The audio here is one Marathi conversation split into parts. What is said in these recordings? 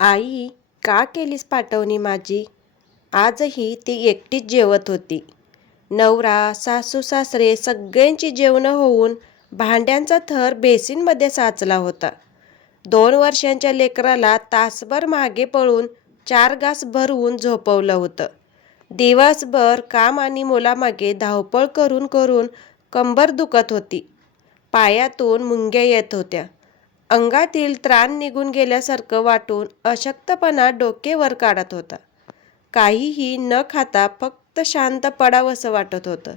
आई का केलीस पाठवणी माझी? आजही ती एकटीच जेवत होती. नवरा सासू सासरे सगळ्यांची जेवणं होऊन भांड्यांचा थर बेसिनमध्ये साचला होता. दोन वर्षांच्या लेकराला तासभर मागे पळून चार घास भरवून झोपवलं होतं. दिवसभर काम आणि मुलामागे धावपळ करून करून कंबर दुखत होती. पायातून मुंग्या येत होत्या. अंगातील त्राण निघून गेल्यासारखं वाटून अशक्तपणा डोकेवर काढत होता. काहीही न खाता फक्त शांत पडावंसं वाटत होतं.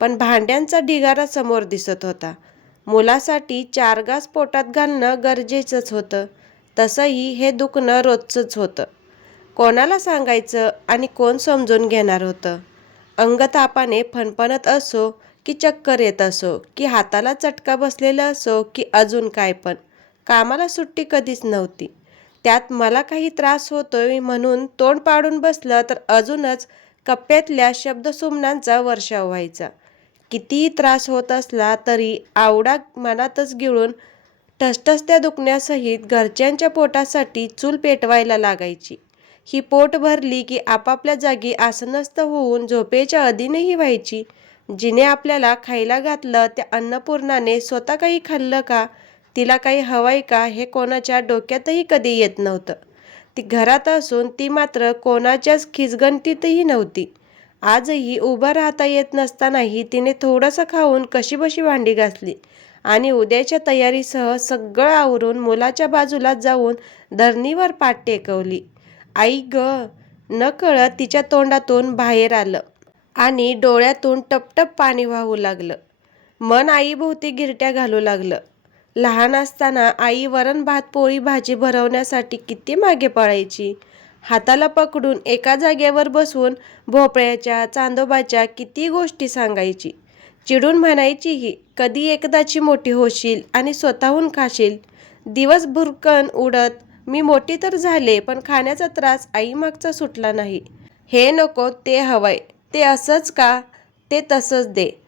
पण भांड्यांचा ढिगारा समोर दिसत होता. मुलासाठी चार गास पोटात घालणं गरजेचंच होतं. तसंही हे दुखणं रोजचंच होतं. कोणाला सांगायचं आणि कोण समजून घेणार होतं? अंगतापाने फणफणत असो की चक्कर येत असो की हाताला चटका बसलेला असो की अजून काय पण कामाला सुट्टी कधीच नव्हती. त्यात मला काही त्रास होतोय म्हणून तोंड पाडून बसलं तर अजूनच कप्प्यातल्या शब्दसुमनांचा वर्षाव व्हायचा. कितीही त्रास होत असला तरी आवडा मनातच गिळून ठसठसत्या दुखण्यासहित घरच्यांच्या पोटासाठी चूल पेटवायला लागायची. ही पोट भरली की आपापल्या जागी आसनस्थ होऊन झोपेच्या अधीनही व्हायची. जिने आपल्याला खायला घातलं त्या अन्नपूर्णाने स्वतः काही खाल्लं का? तिला काही हवंय का हे कोणाच्या डोक्यातही कधी येत नव्हतं. ती घरात असून ती मात्र कोणाच्याच खिचगणतीतही नव्हती. आजही उभं राहता येत नसतानाही तिने थोडंसं खाऊन कशीबशी भांडी घासली आणि उद्याच्या तयारीसह सगळं आवरून मुलाच्या बाजूला जाऊन धरणीवर पाठ टेकवली. आई ग न कळत तिच्या तोंडातून बाहेर आलं आणि डोळ्यातून टपटप पाणी वाहू लागलं. मन आईभोवती गिरट्या घालू लागलं. लहान असताना आई वरण भात पोळी भाजी भरवण्यासाठी किती मागे पळायची? हाताला पकडून एका जागेवर बसवून भोपळ्याच्या चांदोबाच्या किती गोष्टी सांगायची? चिडून म्हणायचीही कधी एकदाची मोठी होशील आणि स्वतःहून खाशील. दिवस भुरकन उडत मी मोठी तर झाले पण खाण्याचा त्रास आईमागचा सुटला नाही. हे नको ते हवंय. ते असंच का? ते तसंच दे.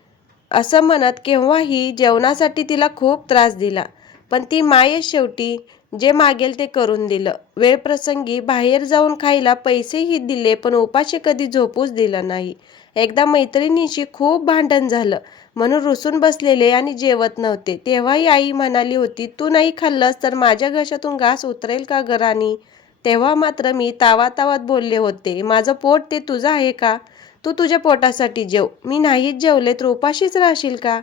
असं म्हणत केव्हाही जेवणासाठी तिला खूप त्रास दिला. पण ती माये शेवटी जे मागेल ते करून दिलं. वेळप्रसंगी बाहेर जाऊन खायला पैसेही दिले पण उपाशी कधी झोपूच दिलं नाही. एकदा मैत्रिणीशी खूप भांडण झालं. म्हणून रुसून बसलेले आणि जेवत नव्हते. तेव्हाही आई म्हणाली होती तू नाही खाल्लंस तर माझ्या घशातून घास उतरेल का गरानी तेव्हा मात्र मी तावातावात बोलले होते माझं पोट ते तुझं आहे का? तू तुझ्या पोटासाठी जेव. मी नाहीच जेवले तर उपाशीच राहशील का?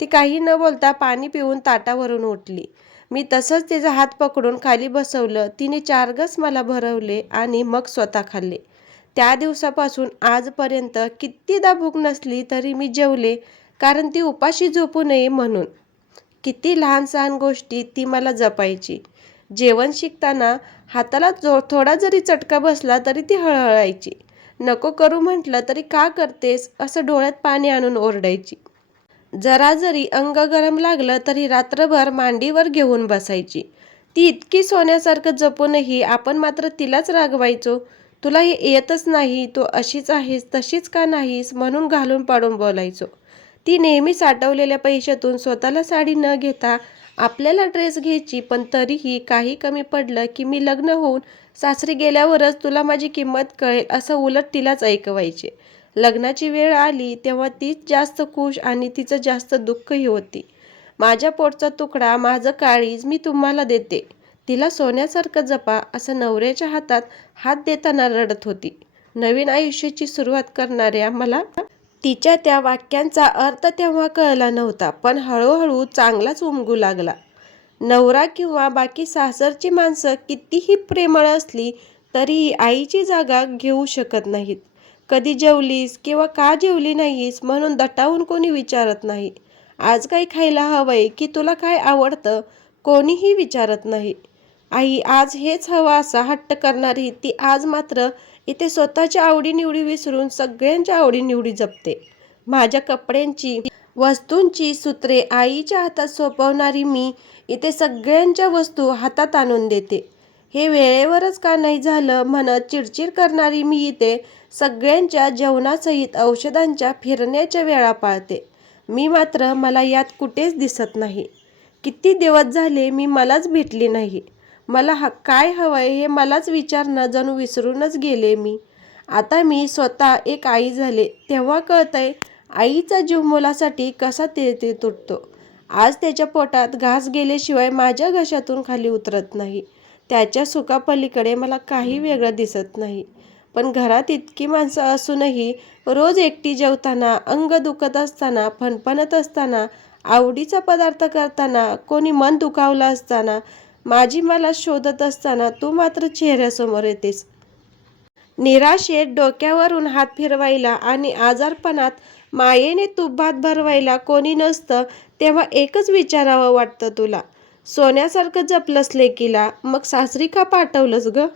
ती काही न बोलता पाणी पिऊन ताटावरून उठली. मी तसंच तिचा हात पकडून खाली बसवलं. तिने चार गस मला भरवले आणि मग स्वतः खाल्ले. त्या दिवसापासून आजपर्यंत कितीदा भूक नसली तरी मी जेवले कारण ती उपाशी झोपू नये म्हणून. किती लहान सहान गोष्टी ती मला जपायची. जेवण शिकताना हाताला जो थोडा जरी चटका बसला तरी ती हळहळायची. नको करू म्हटलं तरी का करतेस असं डोळ्यात पाणी आणून ओरडायची. जरा जरी अंग गरम लागलं तरी रात्रभर मांडीवर घेऊन बसायची. ती इतकी सोन्यासारखं जपूनही आपण मात्र तिलाच रागवायचो. तुला हे येतच नाही तू अशीच आहेस तशीच का नाहीस म्हणून घालून पाडून बोलायचो. ती नेहमी साठवलेल्या पैशातून स्वतःला साडी न घेता आपल्याला ड्रेस घ्यायची पण तरीही काही कमी पडलं की मी लग्न होऊन सासरी गेल्यावरच तुला माझी किंमत कळेल असं उलट तिलाच ऐकवायचे. लग्नाची वेळ आली तेव्हा तीच जास्त खुश आणि तिचं जास्त दुःखही होती. माझ्या पोटचा तुकडा माझं काळीज मी तुम्हाला देते. तिला सोन्यासारखं जपा असं नवऱ्याच्या हातात हात देताना रडत होती. नवीन आयुष्याची सुरुवात करणाऱ्या मला तिच्या त्या वाक्यांचा अर्थ तेव्हा कळला नव्हता पण हळूहळू चांगलाच उमगू लागला. नवरा किंवा बाकी सासरची माणसं कितीही प्रेमळ असली तरी आईची जागा घेऊ शकत नाहीत. कधी जेवलीस किंवा का जेवली नाहीस म्हणून दटावून कोणी विचारत नाही. आज काही खायला हवंय की तुला काय आवडतं कोणीही विचारत नाही. आई आज हेच हवं असा हट्ट करणारी ती आज मात्र इथे स्वतःच्या आवडीनिवडी विसरून सगळ्यांच्या आवडीनिवडी जपते. माझ्या कपड्यांची वस्तूंची सूत्रे आईच्या हातात सोपवणारी मी इथे सगळ्यांच्या वस्तू हातात आणून देते. हे वेळेवरच का नाही झालं म्हणत चिडचिड करणारी मी इथे सगळ्यांच्या जेवणासहित औषधांच्या फिरण्याच्या वेळा पाळते. मी मात्र मला यात कुठेच दिसत नाही. किती दिवस झाले मी मलाच भेटली नाही. मला हा काय हवंय हे मलाच विचारणं जणू विसरूनच गेले मी. आता मी स्वतः एक आई झाले तेव्हा कळतंय आईचा जीव मुलासाठी कसा ते ते तुटतो. आज त्याच्या पोटात घास गेल्याशिवाय माझ्या घशातून खाली उतरत नाही. त्याच्या सुखापलीकडे मला काही वेगळं दिसत नाही. पण घरात इतकी माणसं असूनही रोज एकटी जेवताना अंग दुखत असताना फणफणत असताना आवडीचा पदार्थ करताना कोणी मन दुखावलं असताना माझी मला शोधत असताना तू मात्र चेहऱ्यासमोर येतेस. निराशेत डोक्यावरून हात फिरवायला आणि आजारपणात मायेने तूप भात भरवायला कोणी नसतं तेव्हा एकच विचारावं वाटतं तुला. सोन्यासारखं जपलंस लेकीला मग सासरी का पाठवलंस ग?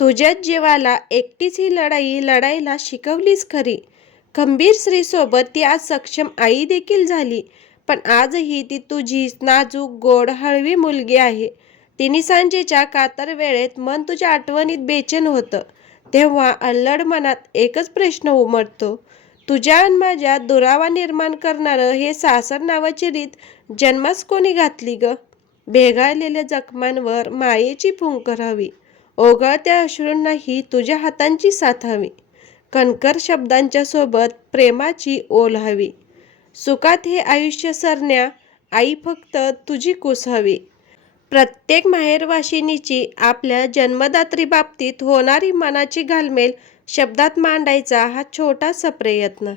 तुझ्याच जीवाला एकटीच ही लढाई लढायला शिकवलीस खरी. खंबीर स्त्रीसोबत ती आज सक्षम आई देखील झाली पण आजही ती तुझी नाजूक गोड हळवी मुलगी आहे. तिने सांजेच्या कातर वेळेत मन तुझ्या आठवणीत बेचैन होतं. तेव्हा अल्लड मनात एकच प्रश्न उमटतो. तुझ्या आणि माझ्या दुरावा निर्माण करणारं हे सासर नावाची रीत जन्मास कोणी घातली ग? भेगाळलेल्या जखमांवर मायेची फुंकर हवी ओघळत्या अश्रूंनाही तुझ्या हातांची साथ हवी. कणकर शब्दांच्या सोबत प्रेमाची ओल हवी. सुखात हे आयुष्य सरण्या आई फक्त तुझी कुस हवी. प्रत्येक माहेरवाशिनीची आपल्या जन्मदात्री बाबतीत होणारी मनाची घालमेल शब्दात मांडायचा हा छोटासा प्रयत्न.